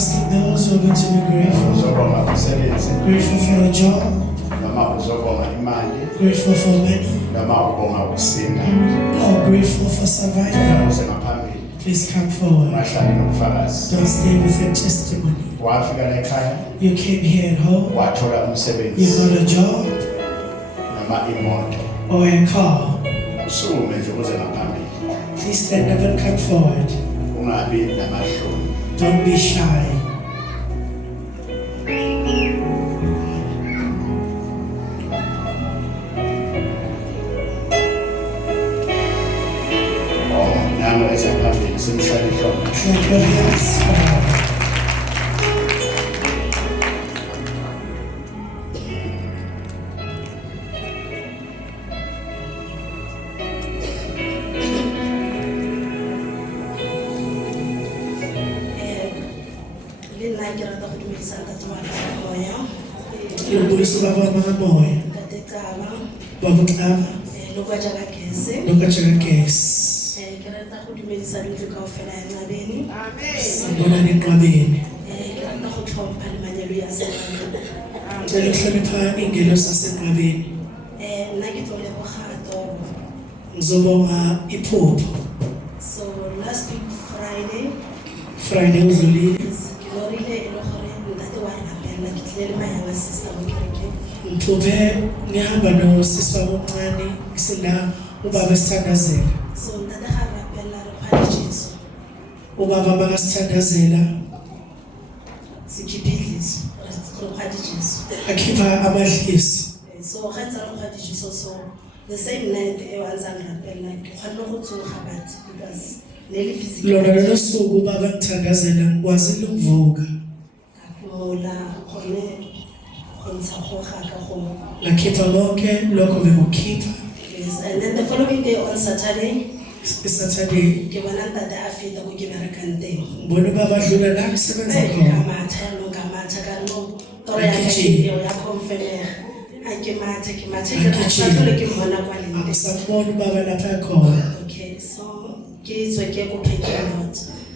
asking those who are going to be grateful. Grateful for a job. Grateful for money. Or grateful for survival. Please come forward. Don't stay with your testimony. You came here at home. You got a job. Or a car. Please stand up and come forward. Don't be shy. Clap your hands forward. Lubulisa baba moya. Baba Klava. Lokajaka Kes. Sabona neqabeni. Cela uhlonipha ingelo saseqabeni. Ngizobonga iphupho. So last week Friday udlulile. Mthuphe ngihamba nosisi wami omncane isila ubaba esithandazela. So Jesu. Ubaba bakasithandazela. Jesu. Akhipha amadlisi. So Jesu so the same night because Lona lolo suku ubaba ngithandazela ngikwazi ukuvuka. Ngakhipha konke lokho bengikhipha. And then the following day on Saturday, Saturday. Bona baba dlula la kusebenza khona. Akusabona baba lapha khona. Okay, so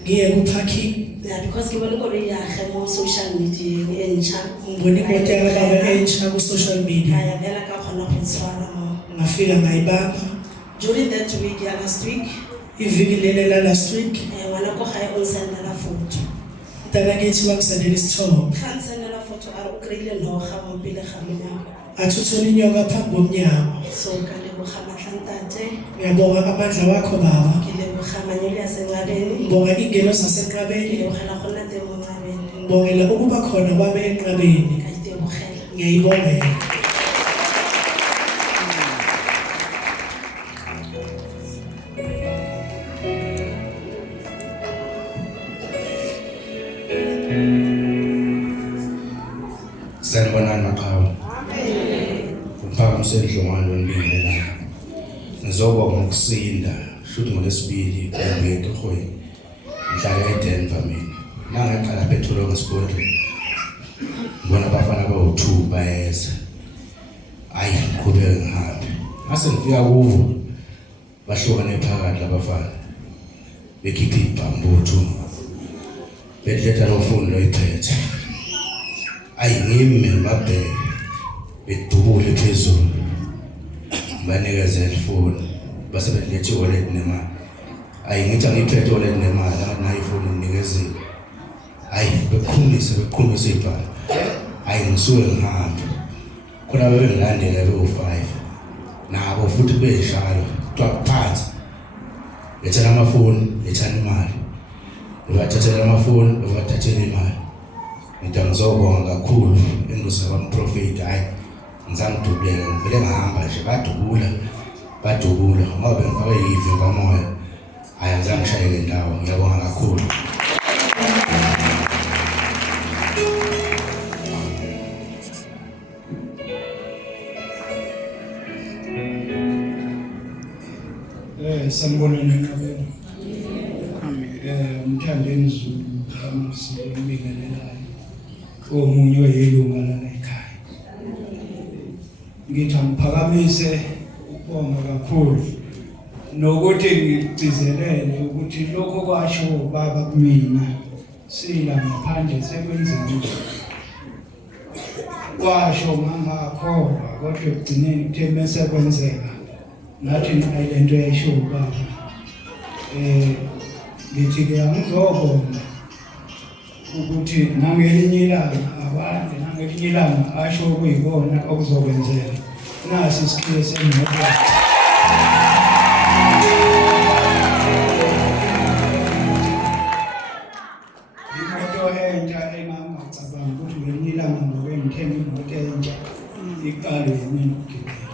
Ngiye ku parking. yeah, because on social media Ngibona imoto yababa entsha ku social media. Ngafika ngayibamba. During that week, last week, Iviki lele la last week. photo. Tana ngithi bangisendela isithombe. Photo Athuthola inyoka phambi komnyango. so Ngiyabonga amandla wakho baba. Ngibonga ingelo zasenqabeni. Ngibongela ukuba khona kwami enqabeni. Ngiyayibongela. Sanibonani maqhawe. Umphaka umsedlongwane wonibile la. Ngizobonga ngokusinda, futhi ngolesibili ngibeke ekhweni. Ngihlala eDenver mina. Nangaqala phetholo ngesibhodle. Ngibona abafana bawu2 bayeza. Ayi ngiqhubeke ngihambe. Ngase ngifika kuwo bahlukane phakathi labafana. Bekhipha ibhambuthu. Bedletha nofundo iphethe. Ayi ngimi mabhe bedubule phezulu banikeza ifoni base bedlethe wallet nemali ayi ngithi angiphethe wallet nemali ngathi nayo ifoni nginikeze ayi beqhumisa ibhala ayi ngisuke ngihambe khona bebengilandela be5 nabo futhi beshalo twaphatha bethela amafoni lethana imali bathathela amafoni bathathela imali. Ngizobonga kakhulu enkosi kaMprofeti hayi ngizangidubuleka ngivele ngahamba nje badubula ngoba bengifake ivimba moya hayi ngizangishayele indawo ngiyabonga kakhulu. Sanibonani enqabeni. Amen. Umthandeni Zulu kamsibingelelayo. Omunye oyilunga lana ekhaya. Ngithi amphakamise ukubonga kakhulu nokuthi ngigcizelele ukuthi lokho kwasho baba kumina sila ngaphandle sekwenzeni washo ngangakholwa kodwa ekugcineni kuthe mase kwenzeka ngathi nayi lento yayisho ubaba ngithi-ke angizobonga ukuthi nangelinye ilanga abantu nangelinye ilanga asho okuyikona okuzokwenzeka nasi isikhiye semoto imoto entsha engangacabanga ukuthi ngelinye ilanga ngobe ngithenga imoto entsha iqalwe yimina ukugibela.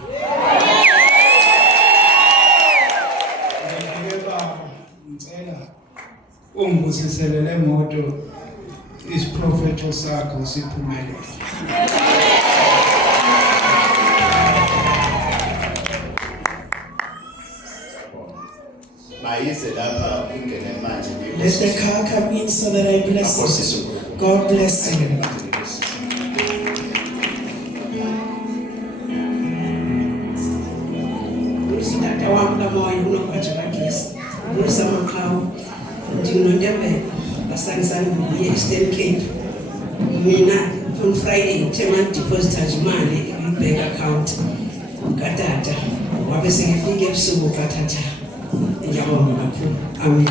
Ngicela ungibusisele le moto isiprofetho sakho siphumelele. Let the car come in so that I bless it. God bless you. On Friday, Teman deposited money in bank account. Katata, wabese ngifike ebusuku katata. Ngiyabonga kakhulu. Amen.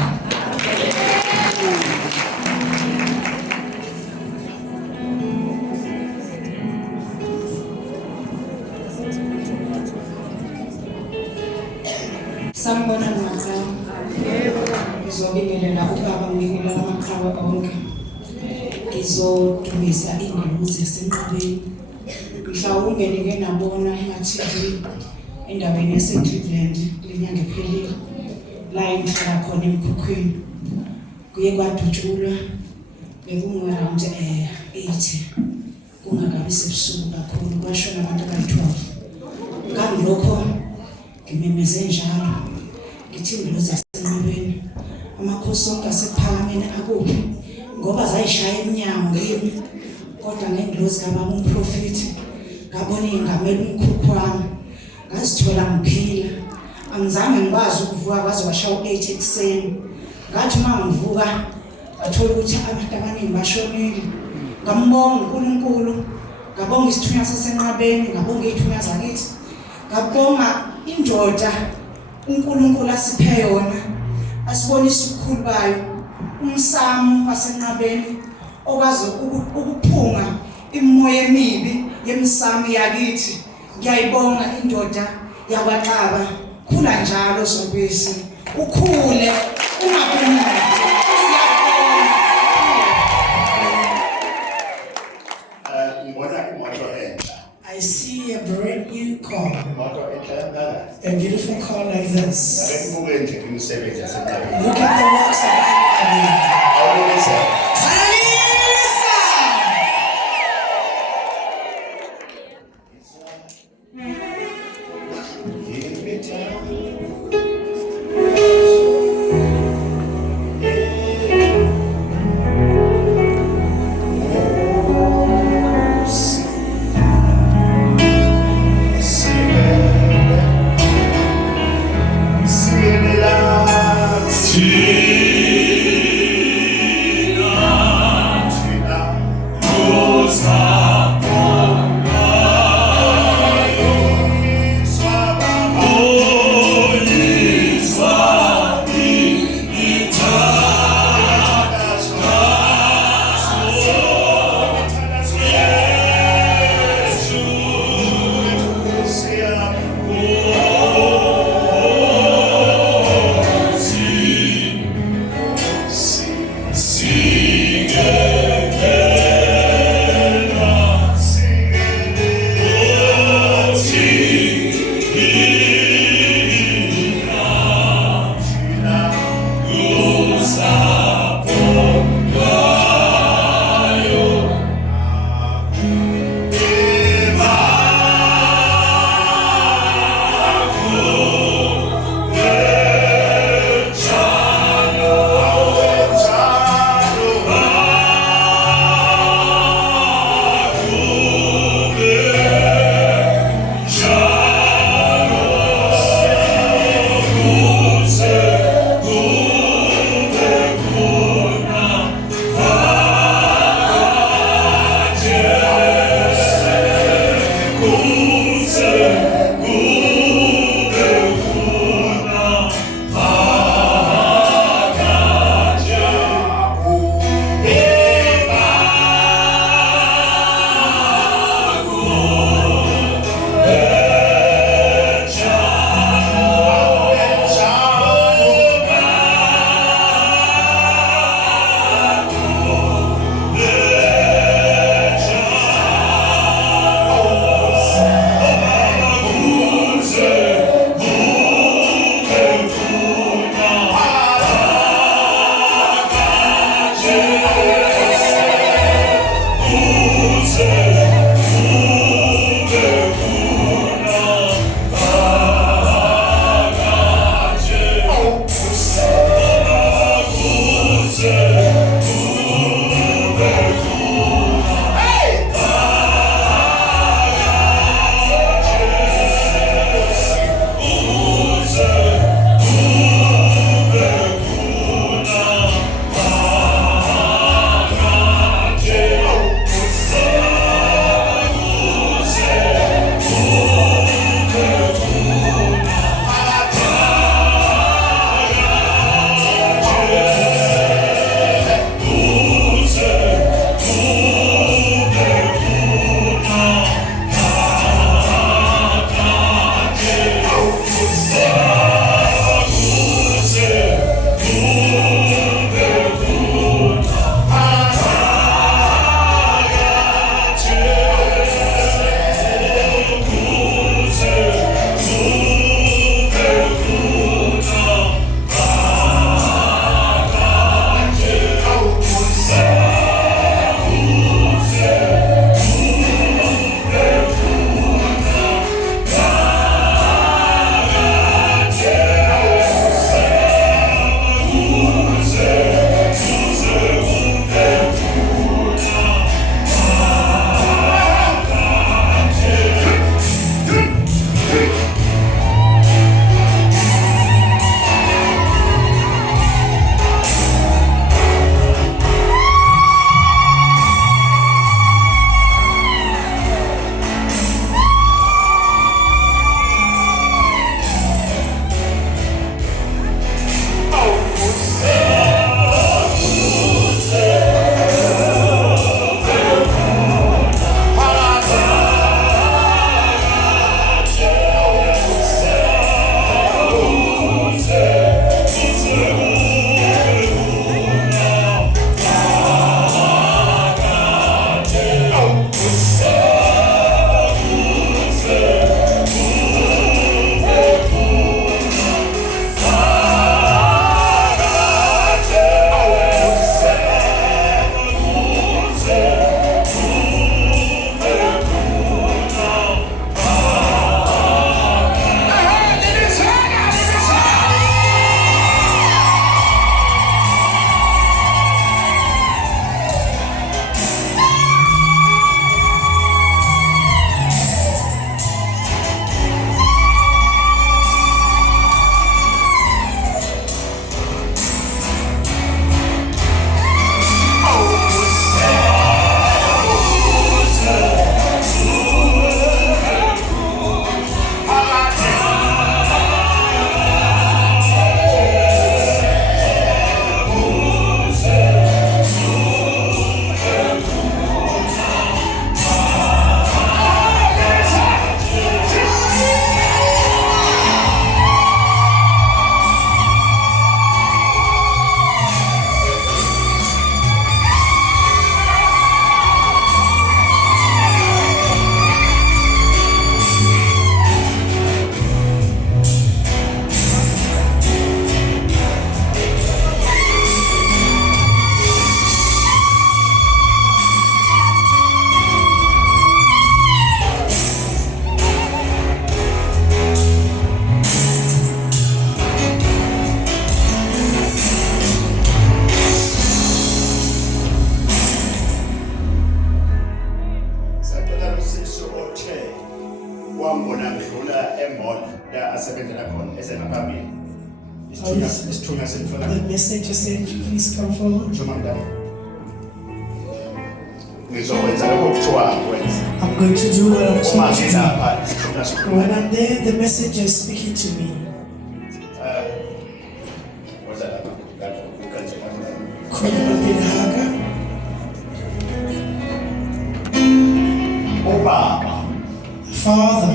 Sambona ngaqala. Ngizobingelela ubaba ngibingelela amaqhawe onke. Ngizodumisa ingelosi yasenqabeni. Mhlawumbe ngeke nabona ama-TV endaweni yaseCleveland lenyanga ephelile la engihlala khona emkhukhwini. Kuye kwadutshulwa bekungu-around 8 kungakabi sebusuku kakhulu kwashona abantu abayi-12. Ngangilokho ngimemeze njalo ngithi ingelosi yasenqabeni amakhosi onke asephakameni akuphi ngoba zayishaya eminyango yimi kodwa ngengilosi kababa umprofeti ngabona ingamela umkhukhu wami ngazithola ngiphila angizange ngikwazi ukuvuka kwaze kwashaya u-8 ekuseni ngathi uma ngivuka ngathola ukuthi abantu abaningi bashonile ngambonga uNkulunkulu ngabonga isithunywa sasenqabeni ngabonga izithunywa zakithi ngabonga indoda uNkulunkulu asiphe yona asibonisa ubukhulu bayo umsamo wasenqabeni okwazi ukuphunga imoya emibi yemsamo yakithi. Ngiyayibonga indoda yakwaXaba khula njalo Zobisi ukhule ungaphumuli. I see a brand new car, a beautiful car like this. Look at the works of The messenger said, please come forward. I'm going to do what I'm told to do. When I'm there, the messenger is speaking to me. Father,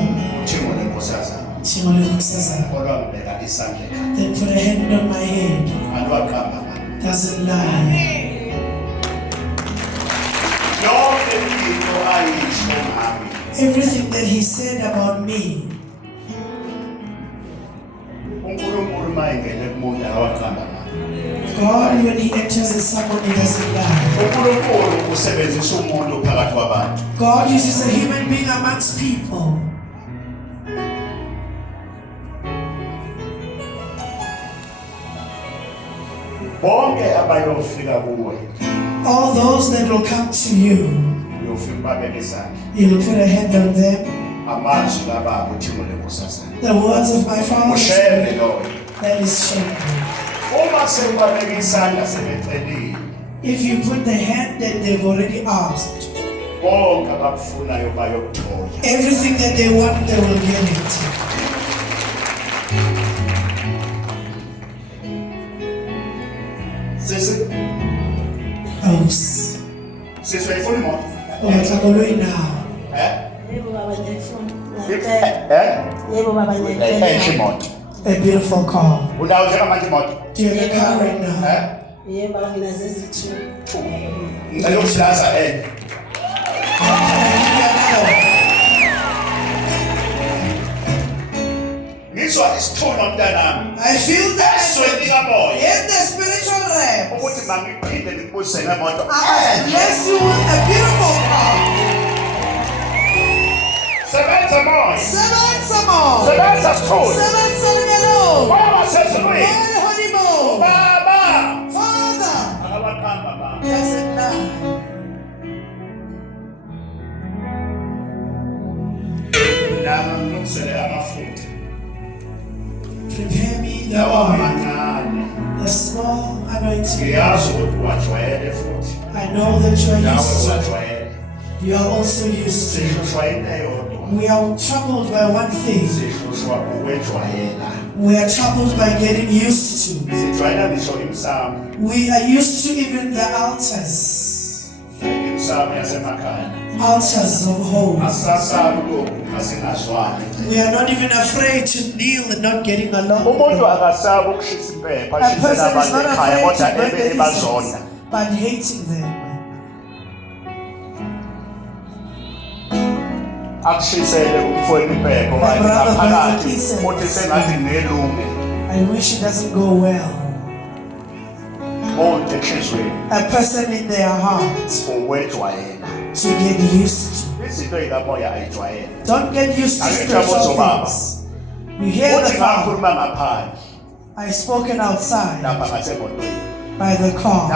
they put a hand on my head. Doesn't lie. Everything that he said about me, God, when he enters in someone, he doesn't lie. God uses a human being amongst people. All those that will come to you, you'll put a hand on them. The words of my Father, that is shared. If you put the hand, then they've already asked. Everything that they want, they will get it. House. A beautiful car. Do you have a car right now? I feel that in the spiritual realm. I bless you with a beautiful car. Seven some more. Father, doesn't lie. Prepare me the oil, the small anointing. I know that you are used to it. You are also used to it. We are troubled by one thing. We are troubled by getting used to. We are used to even the altars. Altars of hope. We are not even afraid to kneel and not getting along. A person is not afraid to burn the incense, but hating them. My brother burns the incense. I wish it doesn't go well. A person in their heart to get used to. Don't get used to spiritual things. You hear the Father. I spoken outside by the car.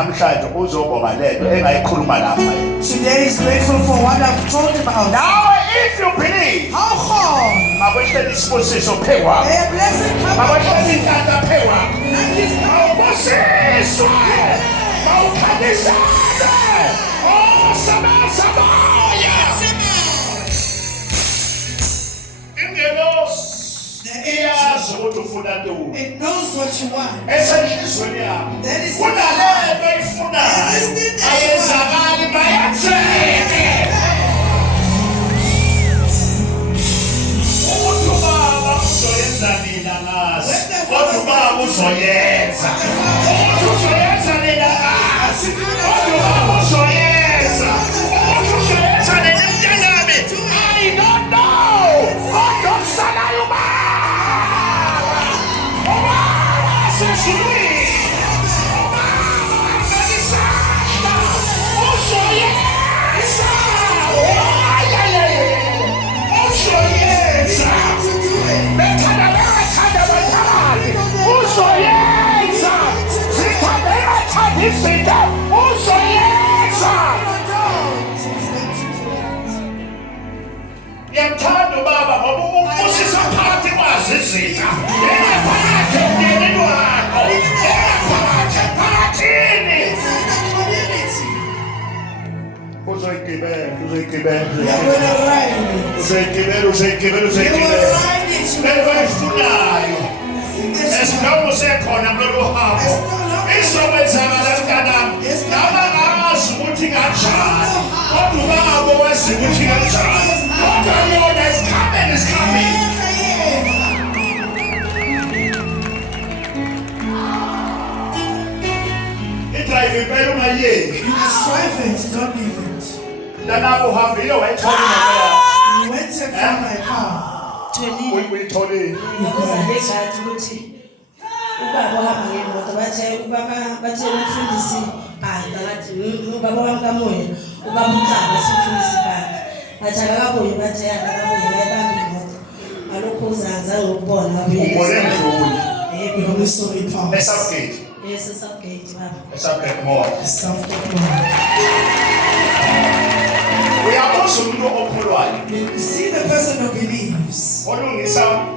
Today is grateful for what I've told him outside. Now, if you believe, How come? A blessing it knows what you want. That is uzoyigibela You are going to ride it. uzoyigibela You will ride it. You will ride it. ebayifunayo esingawo sekhona kulolu hambo izokwenzakala mntanami nabangazi ukuthi kanjani kodwa ubaba wazi ukuthi kanjani kodwa yona is coming. Drive impela ungayeki You must strive it, don't leave it. ntanabo uhambile wayithola You went and found my car. uyitholile Ngiyakuzalegathi ukuthi ubaba uhamba ngemoto bathe umfundisi bhanda ngathi ubaba wami kamoya ubaba ucaba simfundisi bhanda bathi akakabuye bathi akakabuye bayibamba imoto ngalokho uzanza ngokubona ubone mdluli We only saw it pass. eSouthgate yes Southgate baba eSouthgate Mall Southgate. uyabuza umuntu okholwayo You see the person who believes.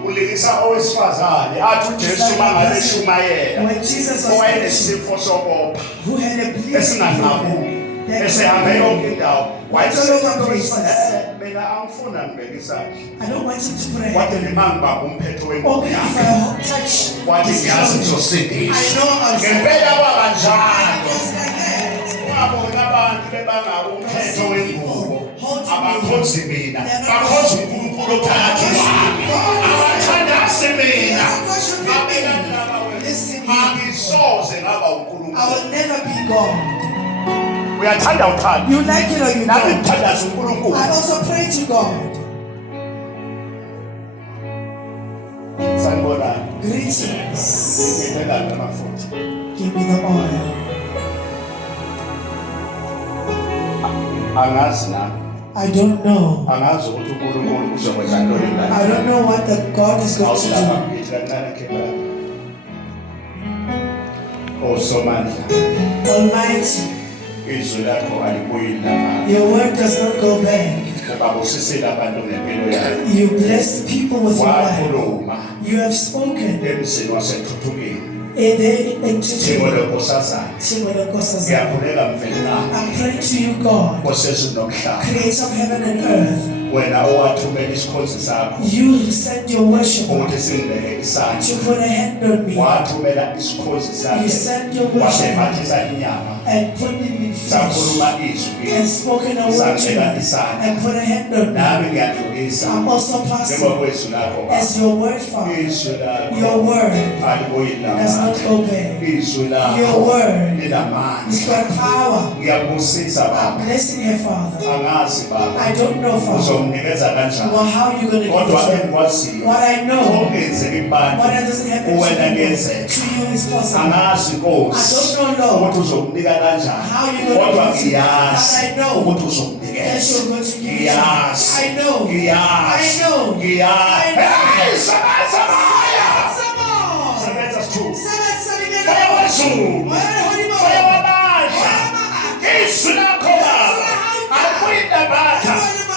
ulingisa owesifazane athi uJesu mangabe eshumayela When Jesus was owayenesifo sokopha who had a bleeding esinganabuki esehambe yonke indawo mina angifuna ngibekisa I don't want you to pray. wathi nimangibamba umphetho Only wenkomo if yakhe I touch wathi this ngiyazi shoulder. ngizosindisa I know I'll say. ngempela kwakanjalo Just like that. wabona abantu bebangaba umphetho wengubo abakhonzi mina bakhonza uNkulunkulu phakathi kwami abathandazi mina Listen here. angisoze ngaba I uNkulunkulu will never be God. uyathanda uthanda You like it or you nami don't. ngithandaza uNkulunkulu I also pray to God. sanibonani Greetings. ngibheka ngamafutha Give me the oil. angazi nami I don't know. angazi ukuthi uNkulunkulu uzokwenza ntoni I don't know what the God is going to do. ngithi kancane khepha Somandla Almighty, izwi lakho alibuyile lapha your word does not go back. ukabusisile abantu ngempilo yakho You bless people with your life. wakhuluma You have spoken. emzini wasethuthukile Ngiyakhulela ngiyakhuleka mvelana I pray to you, God, osezulu nomhlaba creator of heaven and earth. wena owathumela isikhonzi sakho You send your worshiper ukuthi singibeke isandla to put a hand on me. wathumela isikhonzi You sakhe send your worshiper wasephathisa inyama and put it in flesh sakhuluma izwi and spoken a word to me and put a hand on me. nami ngiyadlulisa I'm also passing njengokwezwi lakho as your word, Father. izwi lakho Your word alibuyile does lapha not go back. izwi Your lakho word linamandla is got power. ngiyabusisa I'm baba blessing her, Father. angazi baba I don't know, Father, uzomnikeza kanjani well, how you going to do kodwa it. engikwaziyo What I know, ongenzeka ibani what doesn't happen uwena to you, ngenzeka to you is possible. angazi I Nkosi don't know, Lord, ukuthi uzomnika kanjani how you going kodwa to do it, but ngiyazi I know ukuthi that uzomnikeza you're going to give it to me. ngiyazi I know. ngiyazi I know. ngiyazi I know. hey sebenza moya Come on. sebenza sithuba Sebenza moya lingelo. wezulu Moya Holy moya Ghost. wamandla izwi lakho baba alikuyidabatha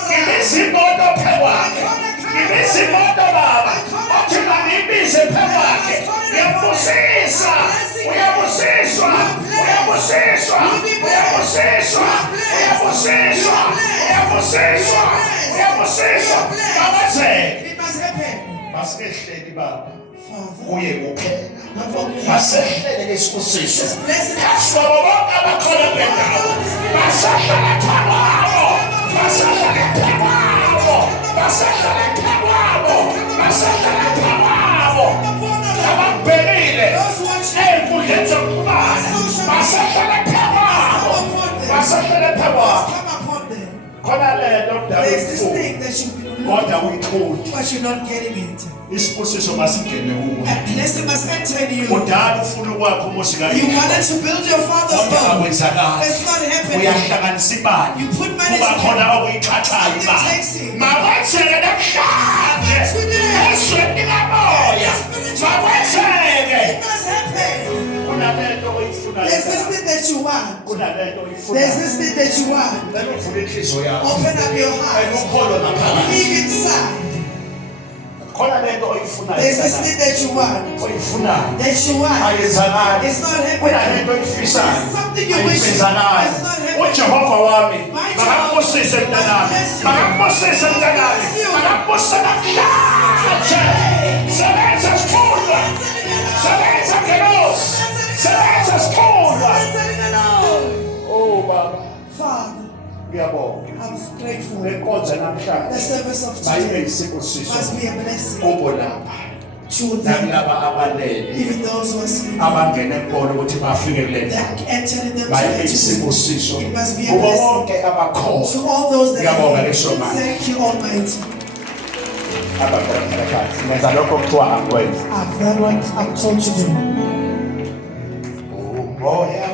ngibizimoto phekwakhe ngibizimoto baba othi mangibize phekwakhe ngiyabusisa uyabusiswa uyabusiswa uyabusiswa uyabusiswa uyabusiswa uyabusiswa kakwenzeke It must happen. masinehleki baba Father, kuye kuphela not only masehlele lesibusiso just bless it. kaswabo bonke abakhona kwendawo basahlala phekwabo basahlala phekwabo basahlala phekwabo basahlala phekwabo ababhekile ey'nkundleni zokuxhumana basahlala phekwabo basahlala phekwabo Come upon them. khona lento kudala There's this ubuhlungu thing that you've been kodwa looking uyitholi for, but you're not getting it. isibusiso masingene kuwe A blessing must enter in you. kudala ufuna ukwakho umuzi You wanted to build your father's kodwa home. akwenzakali It's not happening. uyahlanganisa imali You put money kuba khona together. okuyithathayo Something imali takes it. makwenzeke namhlanje esweni likamoya makwenzeke It must happen. kunalento oyifunayo There's this thing that you want. kunalento There's oyifunayo this thing that you want. kumele uvule inhliziyo yakho Open up your heart. ukholwe ngaphakathi Believe inside. khona lento oyifunayo There's this thing that you want. oyifunayo That you want. ayenzakali It's not kunalento happening. oyifisayo There's something you wish. ayifezakali It's not happening. Jehova wami makakubusise mntanami, makakubusise mntanami, makakubusise namhlanje. Sebenza sikhundla, sebenza ngelosi, sebenza sikhundla. Oh baba, Father, ngiyabonga. I'm grateful. Lenkonzo The namhlanje service of mayibe today yisibusiso must be a blessing kubo lapha to them, nakulaba abalele even those who are sleeping. abangene kubona ukuthi bafike kule They ndawo. entered them Mayibe today. yisibusiso It must be a kubo blessing bonke abakhona. to all those that Ngiyabonga are leso here. manje. Thank you, Almighty. Abakhonkela ngenza lokho kuthiwa akwenza. I've done what I'm told to do. Umoya